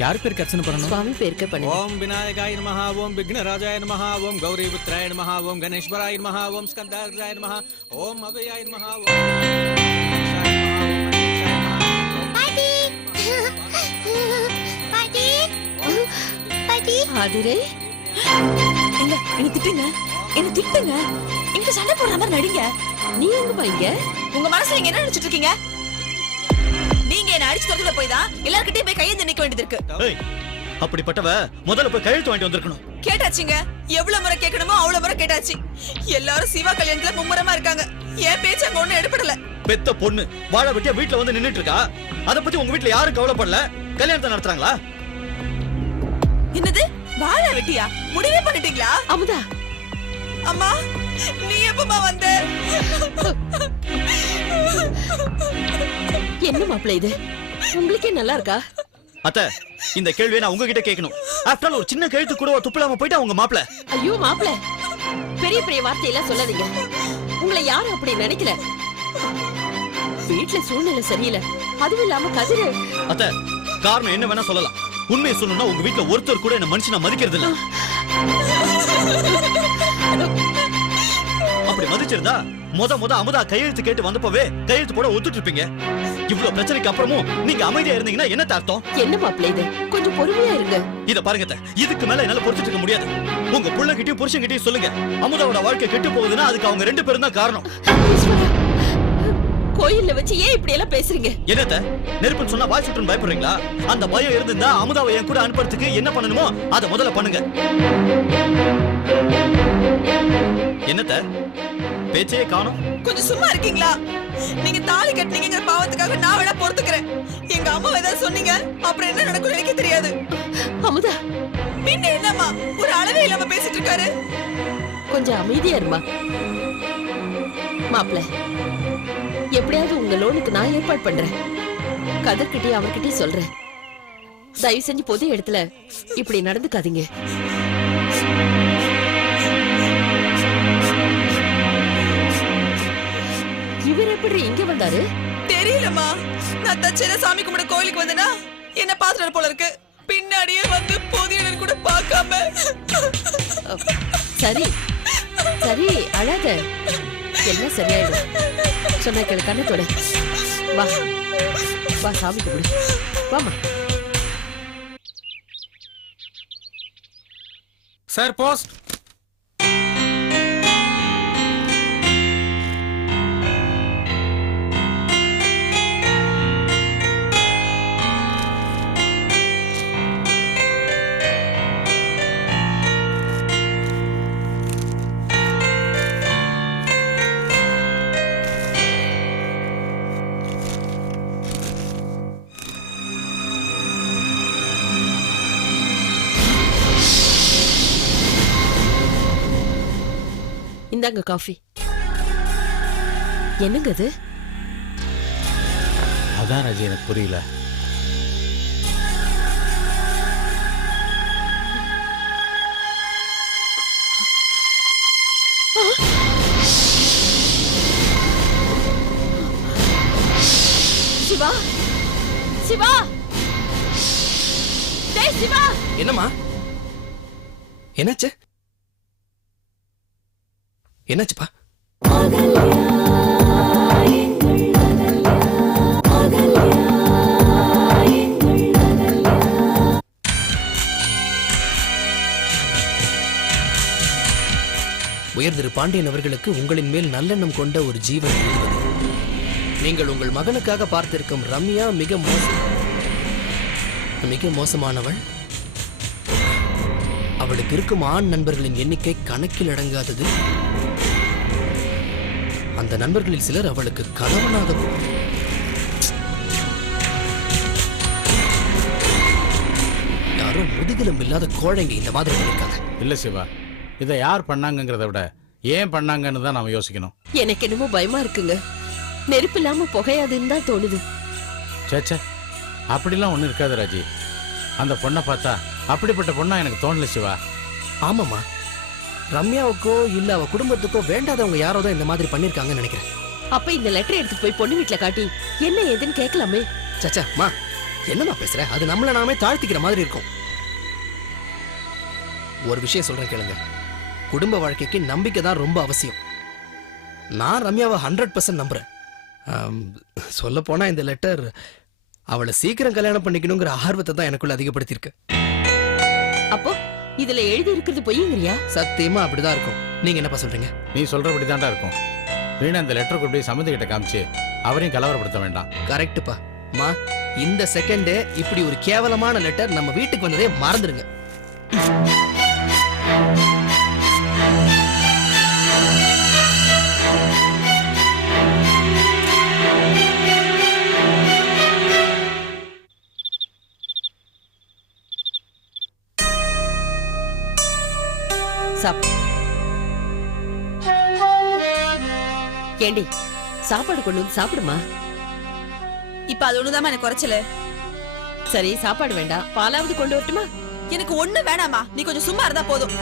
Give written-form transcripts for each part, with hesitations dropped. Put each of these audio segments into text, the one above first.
யார் பேருக்கு அர்ச்சனை பண்ணணும்? சுவாமி பேருக்கு பண்ணுங்க. ஓம் விநாயகாய நமஹ, ஓம் விக்னராஜாய நமஹ, ஓம் கௌரிபுத்ராய நமஹ, ஓம் கணேஸ்வராய நமஹ, ஓம் ஸ்கந்தாய நமஹ, ஓம் அபயாய நமஹ, பாட்டி பாட்டி பாட்டி ஆதிரே, எங்க என்ன திட்டுங்க, என்ன திட்டுங்க, எங்க சண்டை போடுற மாதிரி நடிங்க. நீ எங்க போய்ங்க? உங்க மனசுல நீங்க என்ன நினைச்சிட்டு இருக்கீங்க? நீங்க என்ன அடிச்சு தொடர்ல போய் தான் எல்லார்கிட்டயும் போய் கையெழுந்து நிக்க வேண்டியது இருக்கு. அப்படிப்பட்டவ முதல்ல போய் கையெழுத்து வாங்கிட்டு வந்திருக்கணும். கேட்டாச்சுங்க, எவ்வளவு முறை கேட்கணுமோ அவ்வளவு முறை கேட்டாச்சு. எல்லாரும் சிவா கல்யாணத்துல மும்முரமா இருக்காங்க. என் பேச்சு அங்க ஒண்ணு எடுபடல. பெத்த பொண்ணு வாழ வெட்டியா வீட்டுல வந்து நின்னுட்டு இருக்கா. அத பத்தி உங்க வீட்டுல யாரும் கவலைப்படல. கல்யாணத்தை நடத்துறாங்களா? என்னது வாழ வெட்டியா? முடிவே பண்ணிட்டீங்களா? அமுதா, அம்மா நீ எப்பமா வந்த? என்ன மாப்பிள்ள இது? உங்களுக்கே நல்லா இருக்கா? அத்தை, இந்த கேள்வியை நான் உங்ககிட்ட கேட்கணும். ஆஃப்டர் ஆல் ஒரு சின்ன கழுத்து கூட துப்பிடாம போயிட்டா உங்க மாப்பிள்ள. ஐயோ மாப்பிள்ள, பெரிய பெரிய வார்த்தையெல்லாம் சொல்லாதீங்க. உங்களை யாரும் அப்படி நினைக்கல. வீட்டுல சூழ்நிலை சரியில்லை. அதுவும் இல்லாம கதிரு. அத்தை, காரணம் என்ன வேணா சொல்லலாம். உண்மையை சொல்லணும்னா உங்க வீட்டுல ஒருத்தர் கூட என்ன மனுஷனா மதிக்கிறது இல்ல. அப்படி மதிச்சிருந்தா முத அமுதா கையெழுத்து கேட்டு வந்தப்பவே கையெழுத்து போட ஒத்துட்டு இருப்பீங்க. இவ்வளவு பிரச்சனைக்கு அப்புறமும் நீங்க அமைதியா இருந்தீங்கன்னா என்ன அர்த்தம்? என்ன மாப்பிள்ள இது? கொஞ்சம் பொறுமையா இருங்க. இத பாருங்க, இதுக்கு மேல என்னால பொறுத்துட்டு இருக்க முடியாது. உங்க புள்ளகிட்டயும் புருஷன்கிட்டயும் சொல்லுங்க, அமுதாவோட வாழ்க்கை கெட்டு போகுதுன்னா அதுக்கு அவங்க 2 பேரும் தான் காரணம். கோயில்ல வச்சு ஏன் இப்படி எல்லாம் பேசுறீங்க? என்னத்த நெருப்புன்னு சொன்னா வாய் சுட்டுன்னு பயப்படுறீங்களா? அந்த பயம் இருந்தா அமுதாவை என் கூட அனுப்புறதுக்கு என்ன பண்ணணுமோ அதை முதல்ல பண்ணுங்க. என்னத்த பேச்சே காணோம்? கொஞ்சம் சும்மா இருக்கீங்களா? நீங்க தாலி கட்டினீங்கிற பாவத்துக்காக நான் வேணா பொறுத்துக்கிறேன். எங்க அம்மா ஏதாவது சொன்னீங்க அப்புறம் என்ன நடக்கும் எனக்கு தெரியாது. அமுதா, பின்ன என்னம்மா ஒரு அளவே இல்லாம பேசிட்டு இருக்காரு? கொஞ்சம் அமைதியா இருமா. மாப்பிள்ள, எப்படியாவது உங்க லோனுக்கு நான் ஏற்பாடு பண்றேன். கதர்கிட்டயும் அவர்கிட்டயும் சொல்றேன். தயவு செஞ்சு பொது இடத்துல இப்படி நடந்துக்காதீங்க. இவர் எப்படி இங்க வந்தாரு? தெரியலம்மா. நான் தச்சையில சாமி கும்பிட கோயிலுக்கு வந்தேனா என்ன பாத்துட்டு போல இருக்கு. பின்னாடியே வந்து பொது இடம் கூட பார்க்காம. சரி சரி, அழாத. எல்லாம் சரியாயிடும். சொன்ன கேளு, கண்ணு தொட. வா வா, சாமி கும்பிடு. வாமா. Sir post. இந்தாங்க காஃபி. என்னங்க அது? அதான் ராஜி, எனக்கு புரியல. சிவா, சிவா, டேய் சிவா. என்னம்மா? என்னாச்சு? என்னாச்சுப்பா? உயர் திரு பாண்டியன் அவர்களுக்கு உங்களின் மேல் நல்லெண்ணம் கொண்ட ஒரு ஜீவன் இருக்கிறது. நீங்கள் உங்கள் மகனுக்காக பார்த்திருக்கும் ரம்யா மிக மோசமானவள். அவளுக்கு இருக்கும் ஆண் நண்பர்களின் எண்ணிக்கை கணக்கில் அடங்காதது. அந்த நண்பர்களில் சிலர் அவளுக்கு கணவனாக யாரோ முதுகிலும் இல்லாத கோழைங்க இந்த மாதிரி பண்ணிருக்காங்க. இல்ல சிவா, இதை யார் பண்ணாங்கிறத விட ஏன் பண்ணாங்கன்னு தான் நாம யோசிக்கணும். எனக்கு என்னமோ பயமா இருக்குங்க. நெருப்பு இல்லாம புகையாதுன்னு தான் தோணுது. சேச்சே, அப்படிலாம் ஒண்ணு இருக்காது ராஜி. அந்த பொண்ணை பார்த்தா அப்படிப்பட்ட பொண்ணா எனக்கு தோணல சிவா. ஆமாமா, ரம்யாவுக்கோ இல்ல அவ குடும்பத்துக்கோ வேண்டாதவங்க யாரோ தான் இந்த மாதிரி பண்ணிருக்காங்கன்னு நினைக்கிறேன். அப்ப இந்த லெட்டர் எடுத்து போய் பொண்ணு வீட்டுல காட்டி என்ன ஏதுன்னு கேட்கலாமே. சச்சா மா, என்னம்மா பேசுற? அது நம்மள நாமே தாழ்த்திக்கிற மாதிரி இருக்கும். ஒரு விஷயம் சொல்றேன் கேளுங்க. குடும்ப வாழ்க்கைக்கு நம்பிக்கை தான் ரொம்ப அவசியம். நான் ரம்யாவை 100% நம்புறேன். சொல்ல போனா இந்த லெட்டர் அவளை சீக்கிரம் கல்யாணம் பண்ணிக்கணுங்கிற ஆர்வத்தை தான் எனக்குள்ள அதிகப்படுத்தியிருக்கு. அப்போ இதுல எழுதி இருக்கிறது பொய்யுங்கறியா? சத்தியமா அப்படிதான் இருக்கும். நீங்க என்னப்பா சொல்றீங்க? நீ சொல்றபடி தான்டா இருக்கும். வீணா அந்த லெட்டர் கொண்டு போய் சம்மந்தி கிட்ட காமிச்சு அவரையும் கலவரப்படுத்த வேண்டாம். கரெக்டுப்பா. மா, இந்த செகண்டே இப்படி ஒரு கேவலமான லெட்டர் நம்ம வீட்டுக்கு வந்ததே மறந்துடுங்க. ஏண்டி சாப்பாடு கொண்டு வந்து சாப்பிடுமா. இப்ப அது ஒண்ணுதான் எனக்கு குறைச்சல. சரி, சாப்பாடு வேண்டாம், பாலாவது கொண்டு வரட்டுமா? எனக்கு ஒண்ணு வேணாமா, நீ கொஞ்சம் சும்மா இருந்தா போதும்.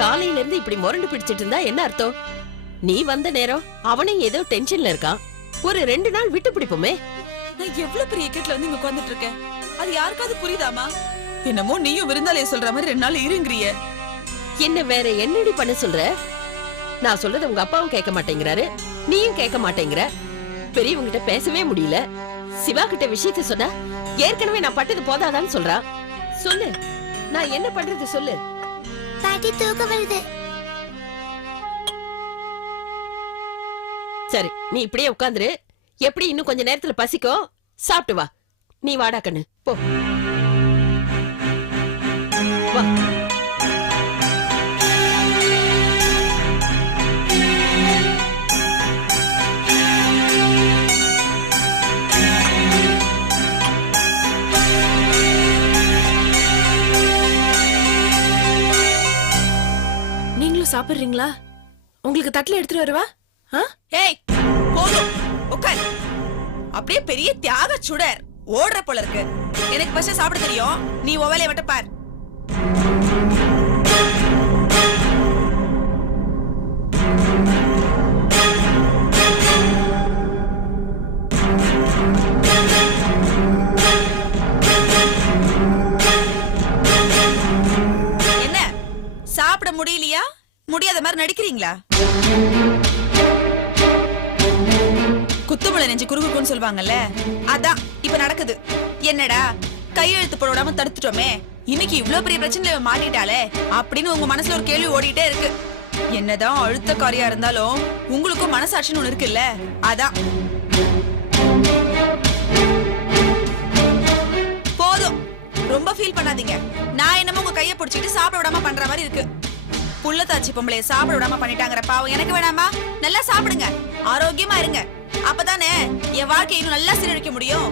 காலையில இருந்து இப்படி முரண்டு பிடிச்சிட்டு இருந்தா என்ன அர்த்தம்? நீ வந்த நேரம் அவனும் ஏதோ டென்ஷன்ல இருக்கான். ஒரு 2 நாள் விட்டு பிடிப்போமே. நான் எவ்வளவு பெரிய கேட்ல வந்து இங்க உட்கார்ந்துட்டு இருக்கேன். அது யாருக்காவது புரியுதாமா? என்னமோ நீயும் விருந்தாளிய சொல்ற மாதிரி 2 நாள் இருங்கறியே. என்ன வேற என்னடி பண்ண சொல்ற? நான் சொல்றத உங்க அப்பாவும் கேட்க மாட்டேங்கிறாரு, நீயும் கேட்க மாட்டேங்கிற. பெரியவங்க கிட்ட பேசவே முடியல. சிவா கிட்ட விஷயத்த சொன்னா ஏற்கனவே நான் பட்டது போதாதான்னு சொல்றா. சொல்லு, நான் என்ன பண்றது சொல்லு. பாட்டி தூக்க வருது. சரி, நீ இப்படியே உட்கார்ந்துரு. எப்படி இன்னும் கொஞ்ச நேரத்துல பசிக்கும், சாப்பிட்டு வா. நீ வாடா கண்ணு, போ வா. நீங்களும் சாப்பிடுறீங்களா? உங்களுக்கு தட்டுல எடுத்துட்டு வரவா? ஏய், போதும், உட்கார். அப்படியே பெரிய தியாக சுடர் ஓடுற போல இருக்கு. எனக்கு பசி சாப்பிட தெரியும், நீ உன் வேலையை மட்டும் பார். என்ன சாப்பிட முடியலையா? முடியாத மாதிரி நடிக்கிறீங்களா? குத்துமுளை நெஞ்சு குறுகுறுன்னு சொல்லுவாங்கல்ல, அதான் இப்ப நடக்குது. என்னடா கையெழுத்து போடாம தடுத்துட்டோமே, இன்னைக்கு இவ்ளோ பெரிய பிரச்சனையில மாட்டிட்டாலே அப்படின்னு உங்க மனசுல ஒரு கேள்வி ஓடிட்டே இருக்கு. என்னதான் அழுத்தக்காரியா இருந்தாலும் உங்களுக்கும் மனசாட்சின்னு ஒண்ணு இருக்குல்ல, அதான். போதும், ரொம்ப ஃபீல் பண்ணாதீங்க. நான் என்னமோ உங்க கையை பிடிச்சிட்டு சாப்பிட விடாம பண்ற மாதிரி இருக்கு. புள்ளத்தாச்சி பொம்பளைய சாப்பிட விடாம பண்ணிட்டாங்கிற பாவம் எனக்கு வேணாமா? நல்லா சாப்பிடுங்க, ஆரோக்கியமா இருங்க. அப்பதானே என் வாழ்க்கையை இன்னும் நல்லா சீரழிக்க முடியும்.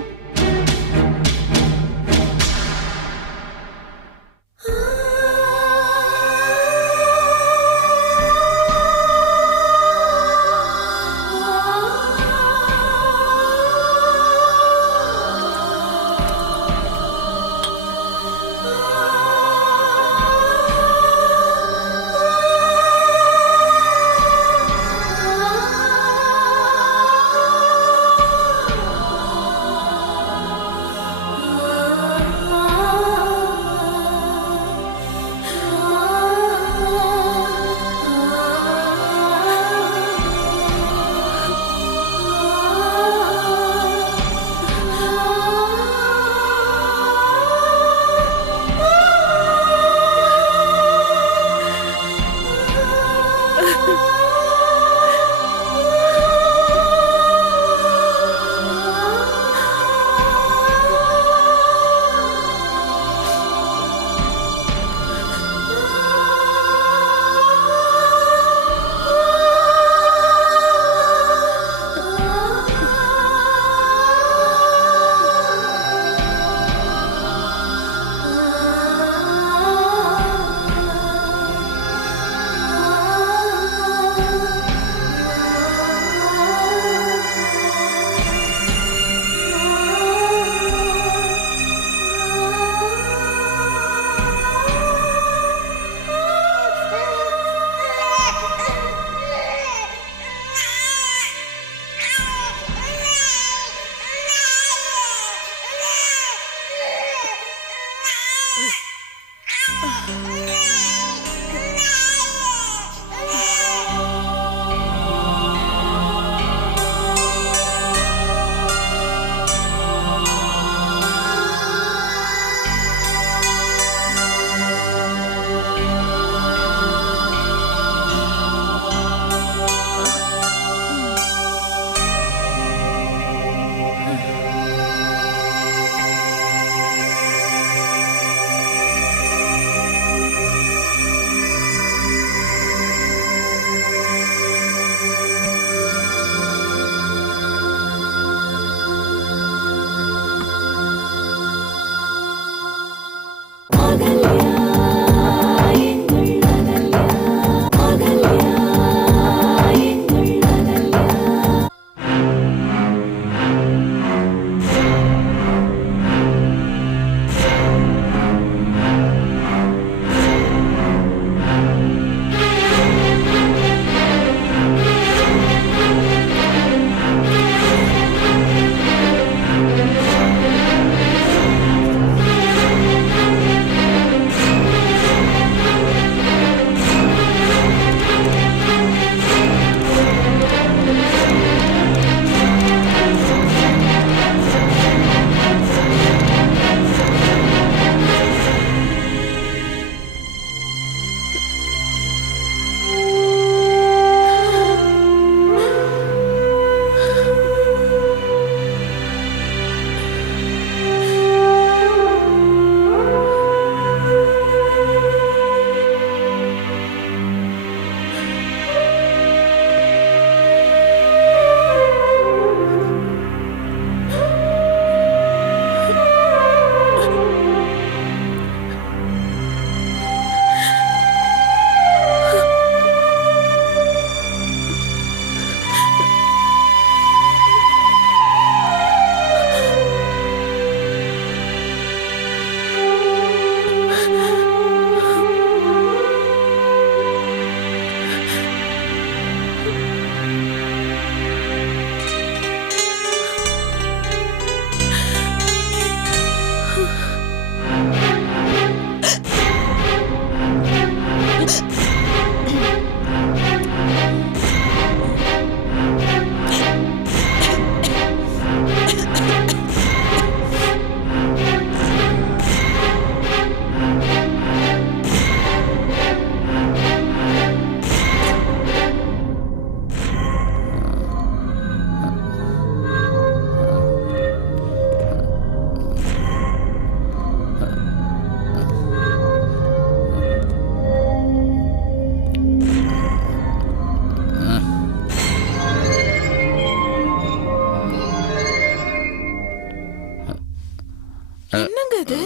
என்னங்க இது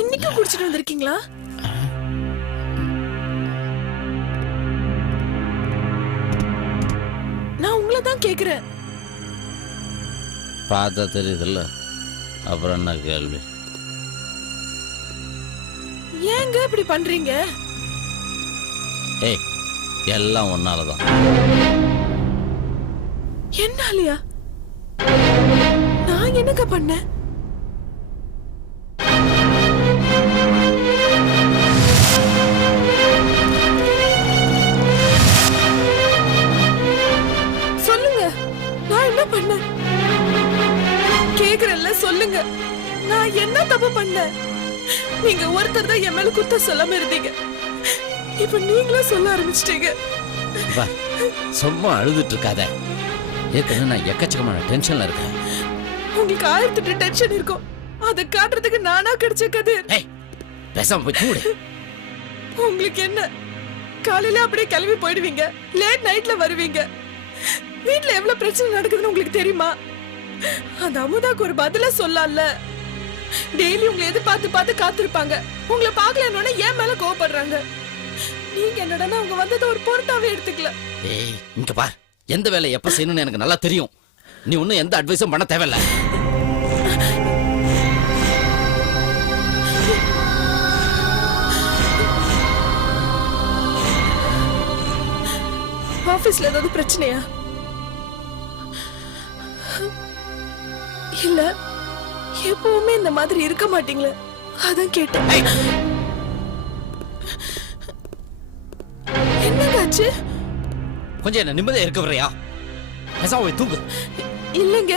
இன்னைக்கு குடிச்சிட்டு வந்திருக்கீங்களா? நான் உங்களை தான் கேக்குறேன். பார்த்தா தெரியுதுல்ல, அப்புறம் என்ன கேள்வி? ஏங்க இப்படி பண்றீங்க? ஏய், எல்லாம் ஒன்னாலதான். என்னாலயா? நான் என்னங்க பண்ணேன்? சொல்லுங்க, நான் என்ன பண்ணேன்? கேக்குறேன்ல, சொல்லுங்க. நான் என்ன தப்பு பண்ணேன்? நீங்க ஒருத்தர் தான் என் மேல குத்த சொல்லாம இருந்தீங்க. இப்ப நீங்களும் சொல்ல ஆரம்பிச்சிட்டீங்க. சும்மா அழுதுட்டு இருக்காத. ஏற்கனவே நான் எக்கச்சக்கமான டென்ஷன்ல இருக்கேன். உங்களுக்கு 1008 டென்ஷன் இருக்கும். அதை காட்டுறதுக்கு நானா கிடைச்ச கதிர். பேசாம போய் தூடு. உங்களுக்கு என்ன, காலையில அப்படியே கிளம்பி போயிடுவீங்க, லேட் நைட்ல வருவீங்க. வீட்ல எவ்வளவு பிரச்சனை நடக்குதுன்னு உங்களுக்கு தெரியுமா? அந்த அமுதாக்கு ஒரு பதில சொல்லல. டெய்லி உங்களை எதிர்பார்த்து பார்த்து காத்திருப்பாங்க. உங்களை பார்க்கலன்னு ஏன் மேல கோவப்படுறாங்க. நீங்க என்னடா அவங்க வந்ததை ஒரு பொருட்டாவே எடுத்துக்கல. ஏய், இங்க பார், எந்த வேலை எப்ப செய்யணும்னு எனக்கு நல்லா தெரியும். நீ ஒன்னும் எந்த அட்வைஸும் பண்ண தேவையில்ல. ஆபீஸ்ல ஏதாவது பிரச்சனையா? இல்ல, எப்பவுமே இந்த மாதிரி இருக்க மாட்டீங்களே, அதான் கேட்டேன். என்னங்காச்சு? கொஞ்சம் என்ன நிம்மதியா இருக்க வரையா? பேசாம போய் தூங்கு. இல்லங்க,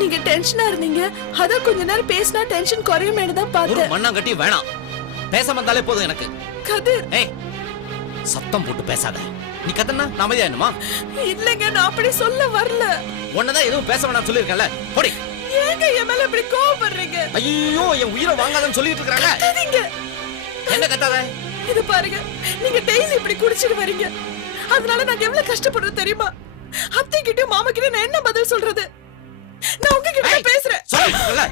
நீங்க டென்ஷனா இருந்தீங்க, அதான் கொஞ்ச நேரம் பேசினா டென்ஷன் குறையுமேனு தான் ஒரு பார்த்தேன். மண்ணாங்கட்டி வேணாம். பேசாம இருந்தாலே போதும் எனக்கு. கதிர், ஏய், சத்தம் போட்டு பேசாத. நீ கத்தனா நான் அமைதியா என்னமா? இல்லங்க, நான் அப்படி சொல்ல வரல. உன்னதான் எதுவும் பேச வேணாம் சொல்லிருக்கல. போடி. ஏங்க என் மேல இப்படி கோவப்படுறீங்க? ஐயோ, என் உயிரை வாங்காதன்னு சொல்லிட்டு இருக்காங்க. கத்தாதீங்க. என்ன கத்தாத? இது பாருங்க, நீங்க டெய்லி இப்படி குடிச்சிட்டு வரீங்க. அதனால நாங்க எவ்வளவு கஷ்டப்படுறோம் தெரியுமா? அத்தை கிட்ட மாமா கிட்ட நான் என்ன பதில் சொல்றது? நான் உங்ககிட்ட பேசுறேன். சொல்லு.